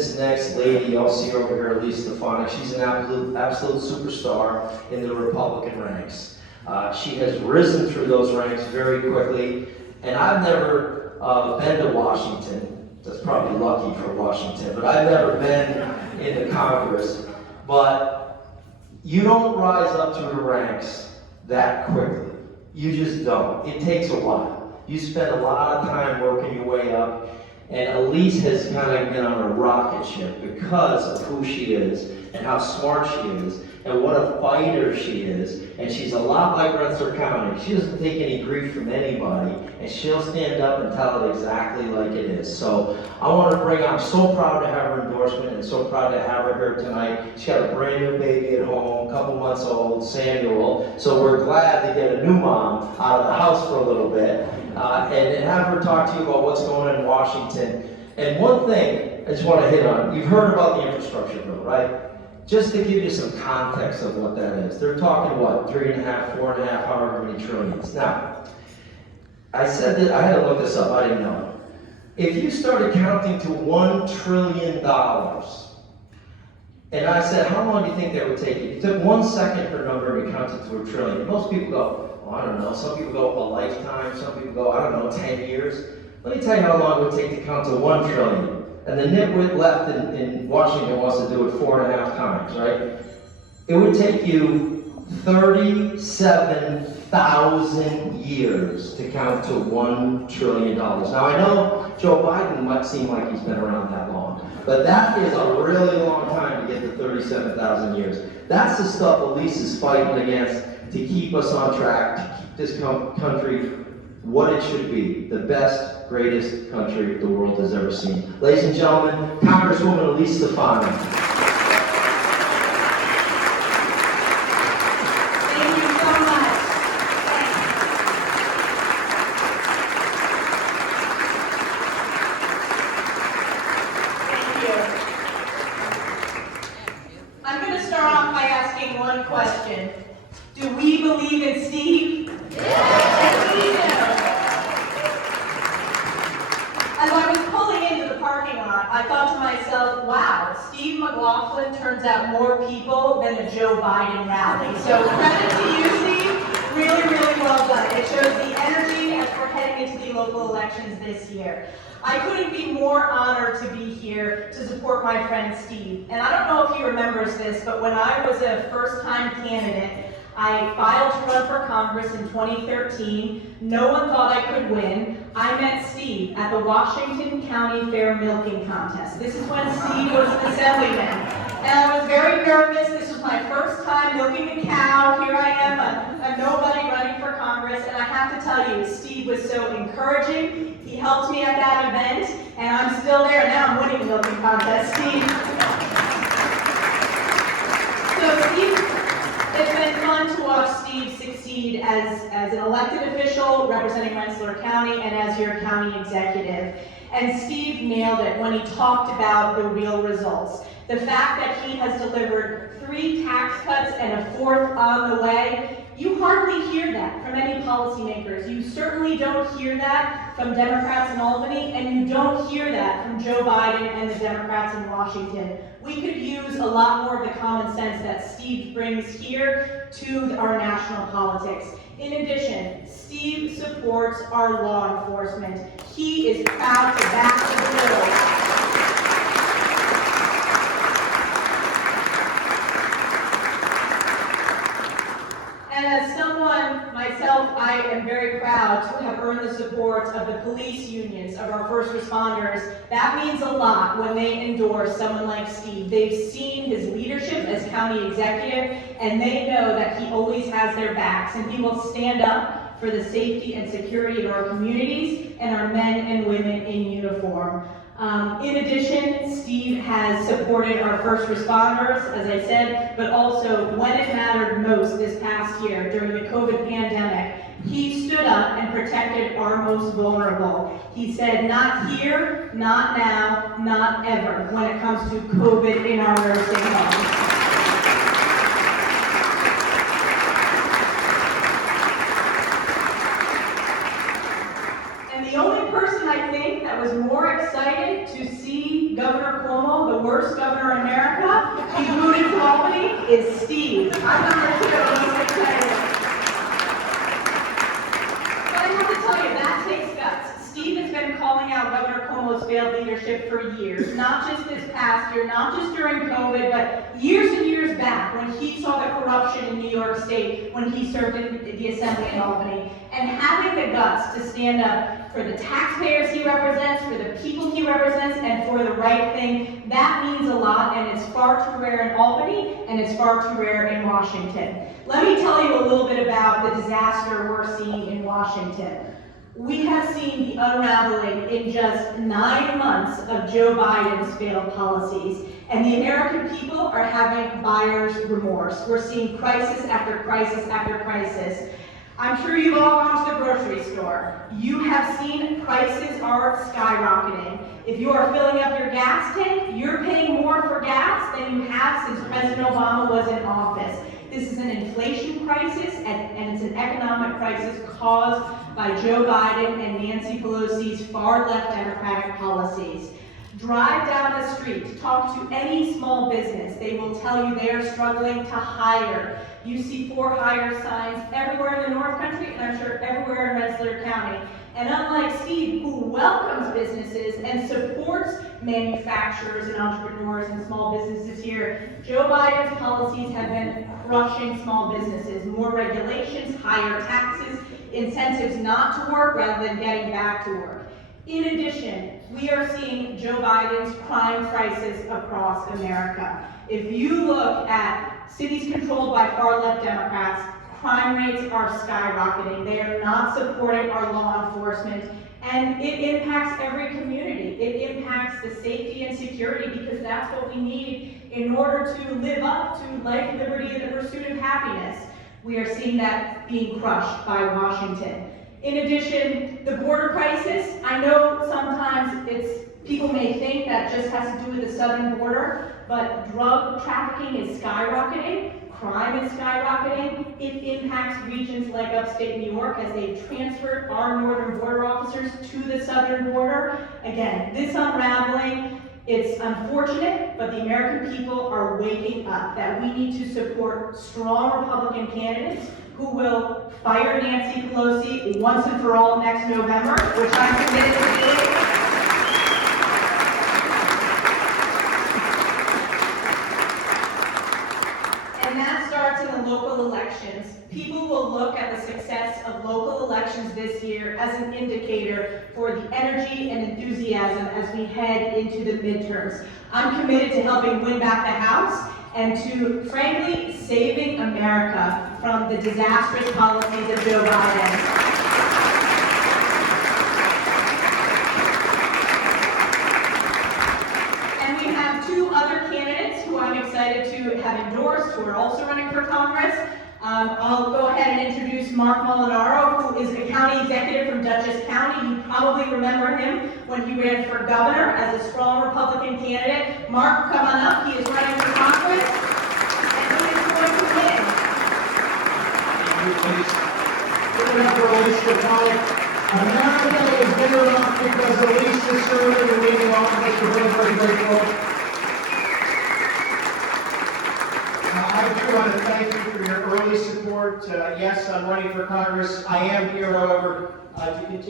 this next lady, you'll see over here, Elise Stefanik. She's an absolute superstar in the Republican ranks. She has risen through those ranks very quickly, and I've never been to Washington. That's probably lucky for Washington, but I've never been in the Congress. But you don't rise up through the ranks that quickly. You just don't. It takes a while. You spend a lot of time working your way up, and Elise has kind of been on a rocket ship because of who she is and how smart she is and what a fighter she is. And she's a lot like Rensselaer County. She doesn't take any grief from anybody, and she'll stand up and tell it exactly like it is. So I'm so proud to have her endorsement and so proud to have her here tonight. She's got a brand new baby at home, a couple months old, Samuel. So we're glad to get a new mom out of the house for a little bit and have her talk to you about what's going on in Washington. And one thing I just want to hit on, you've heard about the infrastructure bill, right? Just to give you some context of what that is. They're talking, what, 3.5, 4.5, however many trillions. Now, I said that, I had to look this up, I didn't know. If you started counting to $1 trillion, and I said, how long do you think that would take you? If you took 1 second per number and counted to $1 trillion. Most people go, oh, I don't know. Some people go a lifetime, some people go, I don't know, 10 years. Let me tell you how long it would take to count to 1 trillion. And the nitwit left in Washington wants to do it 4.5 times, right? It would take you 37,000 years to count to $1 trillion. Now I know Joe Biden might seem like he's been around that long, but that is a really long time to get to 37,000 years. That's the stuff Elise is fighting against to keep us on track, to keep this country what it should be, the best, greatest country the world has ever seen. Ladies and gentlemen, Congresswoman Elise Stefanik. Thank you so much. Thank you. I'm going to start off by asking one question. Do we believe in Steve? Yes, we do. As I was pulling into the parking lot, I thought to myself, wow, Steve McLaughlin turns out more people than a Joe Biden rally. So credit to you, Steve. Really, really well done. It shows the energy as we're heading into the local elections this year. I couldn't be more honored to be here to support my friend Steve. And I don't know if he remembers this, but when I was a first-time candidate, I filed to run for Congress in 2013. No one thought I could win. I met Steve at the Washington County Fair milking contest. This is when Steve was an assemblyman. And I was very nervous. This was my first time milking a cow. Here I am, a nobody running for Congress. And I have to tell you, Steve was so encouraging. He helped me at that event, and I'm still there. Now I'm winning the milking contest. Steve. So Steve, it's been fun to watch Steve succeed as an elected official representing Rensselaer County and as your county executive. And Steve nailed it when he talked about the real results. The fact that he has delivered 3 tax cuts and a 4th on the way, you hardly hear that from any policymakers. You certainly don't hear that from Democrats in Albany, and you don't hear that from Joe Biden and the Democrats in Washington. We could use a lot more of the common sense that Steve brings here to our national politics. In addition, Steve supports our law enforcement. He is proud to back the bill. And as someone, myself, I am very proud to have earned the support of the police unions, of our first responders. That means a lot when they endorse someone like Steve. They've seen his leadership as county executive, and they know that he always has their backs, and he will stand up for the safety and security of our communities and our men and women in uniform. In addition, Steve has supported our first responders, as I said, but also when it mattered most this past year during the COVID pandemic, he stood up and protected our most vulnerable. He said, not here, not now, not ever, when it comes to COVID in our nursing homes. And the only person I think that was more excited to see Governor Cuomo, the is Steve. I'm number 2, I'm so excited. But I have to tell you, that takes guts. Steve has been calling out Governor Cuomo's failed leadership for years, not just this past year, not just during COVID, but years and years back when he saw the corruption in New York State, when he served in the Assembly in Albany. And having the guts to stand up for the taxpayers he represents, for the people he represents, and for the right thing, that means a lot, and it's far too rare in Albany, and it's far too rare in Washington. Let me tell you a little bit about the disaster we're seeing in Washington. We have seen the unraveling in just 9 months of Joe Biden's failed policies, and the American people are having buyer's remorse. We're seeing crisis after crisis after crisis. I'm sure you've all gone to the grocery store. You have seen prices are skyrocketing. If you are filling up your gas tank, you're paying more for gas than you have since President Obama was in office. This is an inflation crisis, and it's an economic crisis caused by Joe Biden and Nancy Pelosi's far-left Democratic policies. Drive down the street, talk to any small business. They will tell you they are struggling to hire. You see for hire signs everywhere in the North Country, and I'm sure everywhere in Rensselaer County. And unlike Steve, who welcomes businesses and supports manufacturers and entrepreneurs and small businesses here, Joe Biden's policies have been crushing small businesses. More regulations, higher taxes, incentives not to work rather than getting back to work. In addition, we are seeing Joe Biden's crime crisis across America. If you look at cities controlled by far-left Democrats, crime rates are skyrocketing. They are not supporting our law enforcement, and it impacts every community. It impacts the safety and security, because that's what we need in order to live up to life, liberty, and the pursuit of happiness. We are seeing that being crushed by Washington. In addition, the border crisis, I know sometimes people may think that just has to do with the southern border, but drug trafficking is skyrocketing. Crime is skyrocketing. It impacts regions like upstate New York as they've transferred our northern border officers to the southern border. Again, this unraveling, it's unfortunate, but the American people are waking up that we need to support strong Republican candidates who will fire Nancy Pelosi once and for all next November, which I'm committed to doing. And that starts in the local elections. People will look at the success of local elections this year as an indicator for the energy and enthusiasm as we head into the midterms. I'm committed to helping win back the House and to, frankly, saving America from the disastrous policies of Joe Biden. I'm excited to have endorsed, who are also running for Congress. I'll go ahead and introduce Mark Molinaro, who is a county executive from Dutchess County. You probably remember him when he ran for governor as a strong Republican candidate. Mark, come on up. He is running for Congress, and he is going to win. Give it up for Alicia Pollock. America is better off because Alicia served in the leading office. We're very, very grateful. I do want to thank you for your early support. Yes, I'm running for Congress. I am here, however, to continue